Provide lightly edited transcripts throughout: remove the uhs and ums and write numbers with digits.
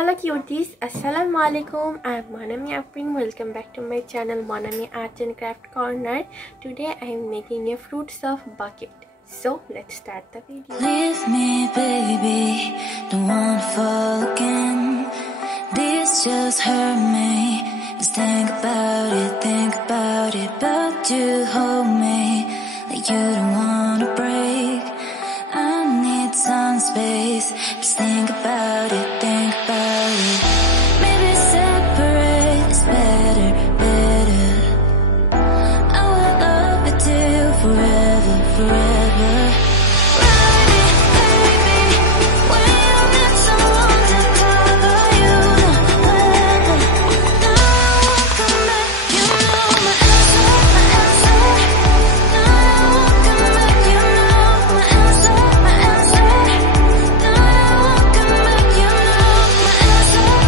Hello cuties, Assalamu alaikum. I'm Manami Afrin. Welcome back to my channel Manami Art and Craft Corner. Today I am making a fruit surf bucket. So let's start the video. Leave me, baby, don't wanna fall again. This just hurt me. Just think about it, but you hold me like you don't wanna break. I need some space. Just think about it. Maybe separate is better. I will love you till forever. Ride it, baby, when you need someone to cover you. Now I won't come back, you know my answer. Now I won't come back, you know my answer. Now I won't come back, you know my answer. Now I won't come back, you know my answer.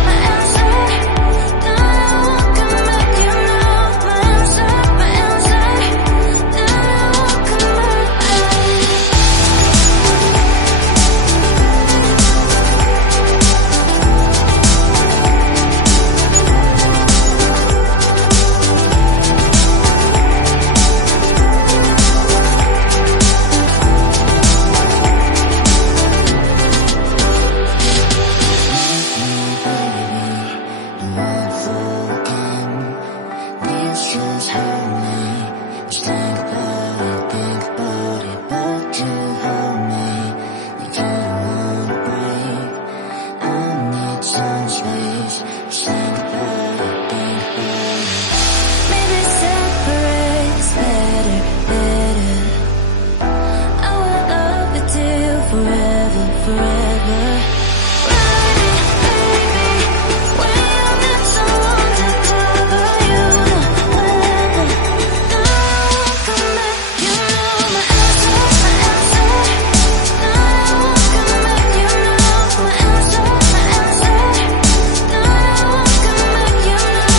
Now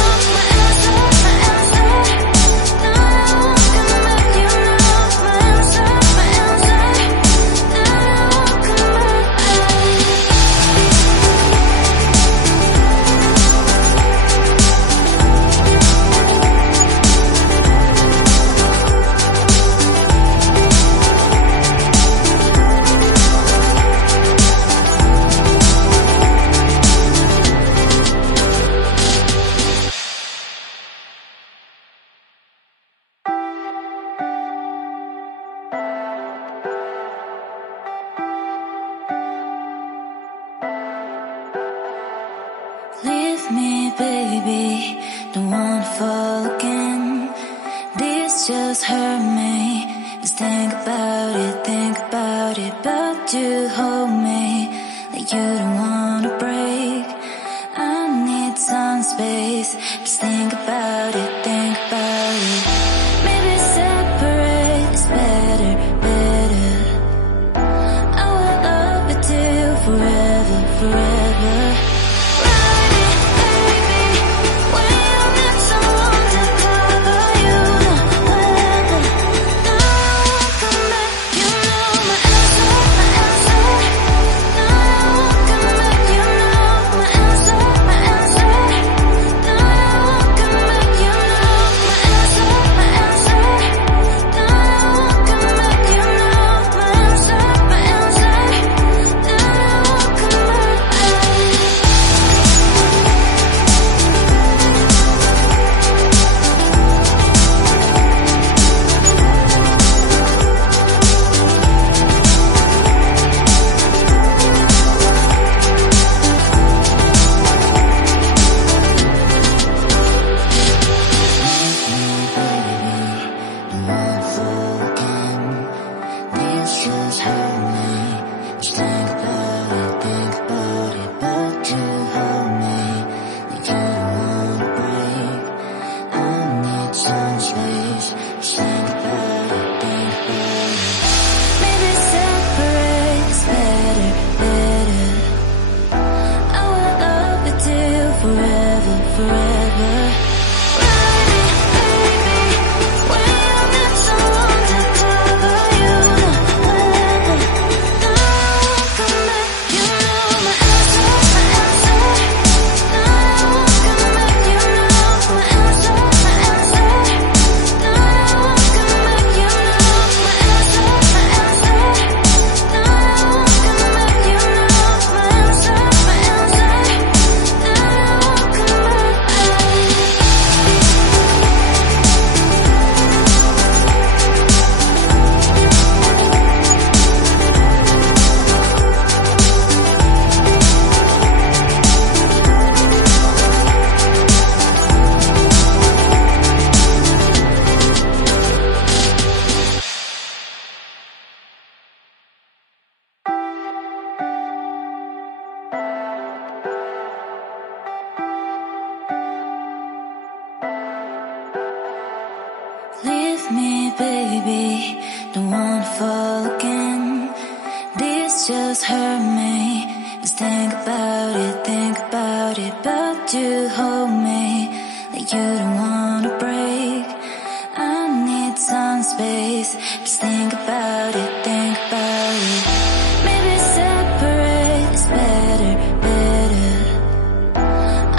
I won't come back. Leave me, baby, don't wanna fall again. This just hurt me. Just think about it, but you hold me like you don't wanna break. I need some space. Just think about it. Maybe separate is better. I will love you till forever. baby, don't wanna fall again. This just hurt me. Just think about it, but you hold me like you don't wanna break. I need some space. Just think about it, Maybe separate is better, better.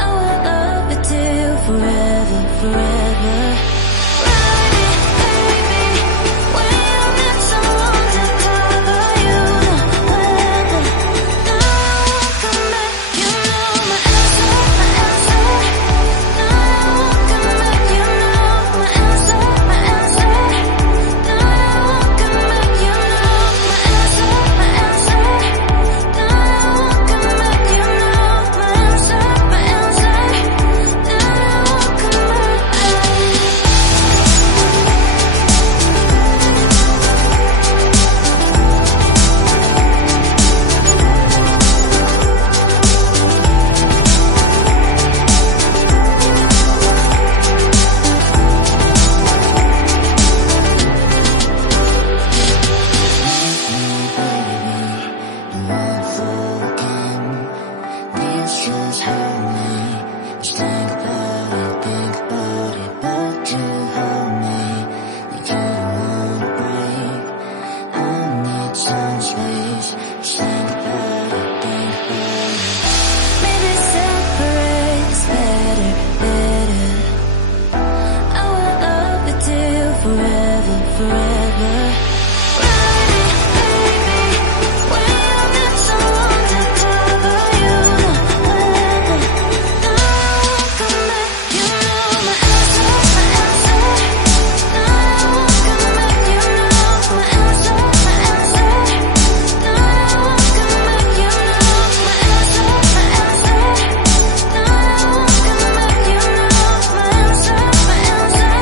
I will love you till forever, forever. Ride it, baby, when you need someone to cover you, the weather. Now I won't come back, you know my answer, my answer. Now I won't come back, you know my answer, my answer. Now I won't come back, you know my answer, my answer. Now I won't come back, you know my answer, my answer. Now I won't come back. Maybe separate is better, better. I will love you till forever, forever. Ride it, baby, when you need someone to cover you, the weather. Now I won't come back, you know my answer, my answer. Now I won't come back, you know my answer, my answer. Now I won't come back, you know my answer, my answer. Now I won't come back, you know my answer, my answer.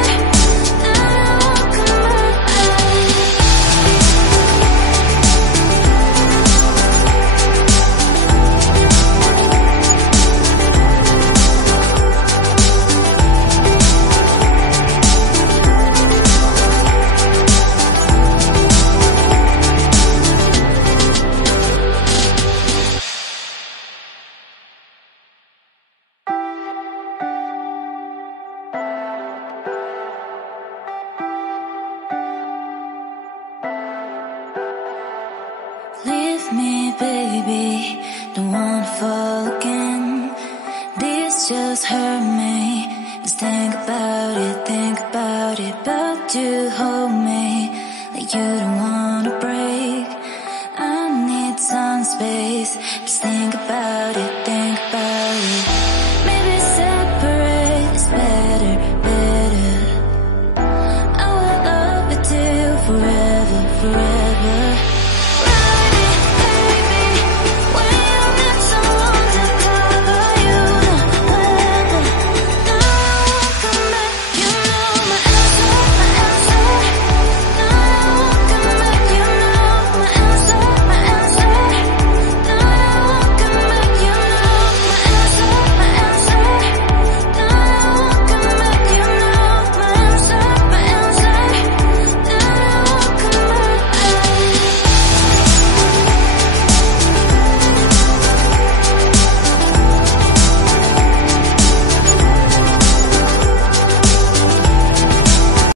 Now I won't come Leave me, baby, don't wanna fall again. This just hurt me. Just think about it, but you hold me like you don't wanna